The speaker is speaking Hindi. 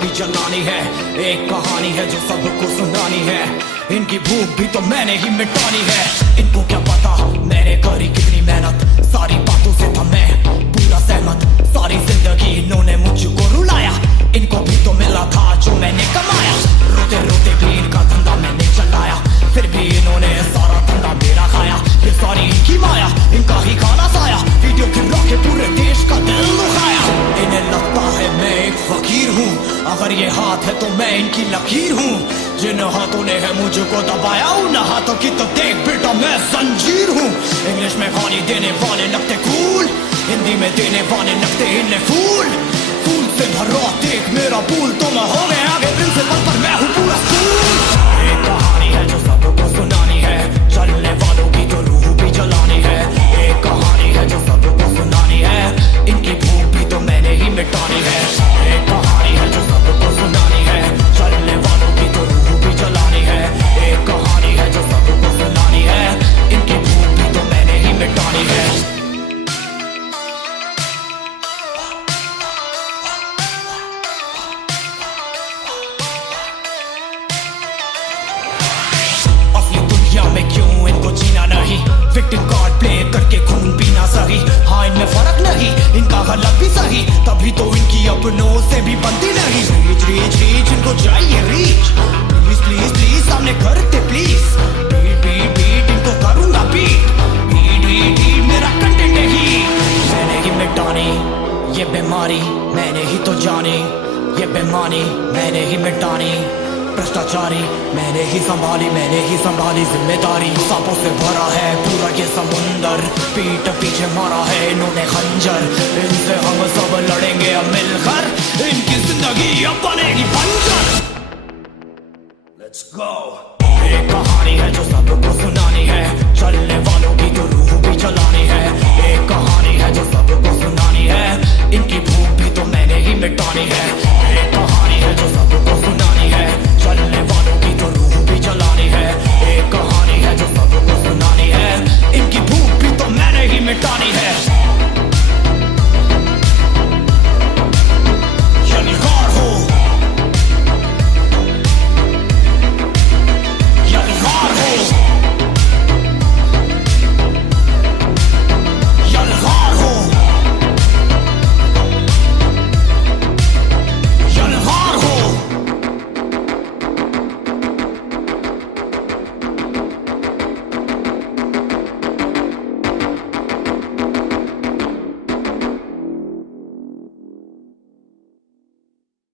भी जलानी है। एक कहानी है जो सबको सुनानी है, इनकी भूख भी तो मैंने ही मिटानी है। इनको क्या पता मैंने करी कितनी मेहनत, सारी बातों से था मैं पूरा सहमत। सारी जिंदगी इन्होंने मुझको रुलाया, इनको भी तो मिला था जो मैंने कमाया। रोते रोते भी इनका धंधा मैंने चलाया, फिर भी इन्होंने सारा धंधा मेरा खाया। ये सारी इनकी माया, इनका ही खाना साया, वीडियो गिरा के पूरे देश का दिल दुखाया। इन्हें लगता है मैं एक फकीर हूँ, अगर ये हाथ है तो मैं इनकी लकीर हूँ। जिन हाथों ने है मुझको दबाया, उन हाथों की तो देख बेटा मैं जंजीर हूँ। इंग्लिश में गाली देने वाले लगते कूल, हिंदी में देने वाले लगते इन्हें फूल। फूल से भरा देख मेरा पूल, तो मैं हो गया आगे प्रिंसिपल पर मैं हूँ पूरा स्कूल। एक कहानी है जो सबको सुनानी है, चलने वालों की तो रूह भी जलानी है। एक कहानी है जो सबको सुनानी है, इनकी भूख भी तो मैंने ही मिटानी है। एक कहानी है जो सबको सुनानी है, चलने वालों की तो रूह भी जलानी है। एक कहानी है जो सबको सुनानी है, इनकी भूख भी तो मैंने ही मिटानी है। में क्यों इनको जीना नहीं, विक्टिम कार्ड प्ले करके खून पीना सही। हाँ इनमें फर्क नहीं, इनका गलत भी सही, तभी तो इनकी अपनों से भी बनती नहीं। रीच रीच रीच इनको चाहिए रीच, प्लीज प्लीज प्लीज सामने करते प्लीज। बीट बीट बीट इनको करूंगा बीट, बीट बीट बीट मेरा कंटेंट है ही। मैंने ही मिटानी ये बीमारी, मैंने ही तो जानी ये बेमानी, मैंने ही मिटानी भ्रष्टाचारी। मैंने ही संभाली जिम्मेदारी। सांपों से भरा है पूरा ये समुंदर, पीठ पीछे मारा है इन्होंने खंजर। इनसे हम सब लड़ेंगे अब मिलकर, इनकी जिंदगी अब बनेगी बंजर। Let's go। एक कहानी है जो सबको सुनानी है, चलने वालों की तो रूह भी जलानी है। एक कहानी है जो सबको सुनानी है, इनकी भूख भी तो मैंने ही मिटानी है।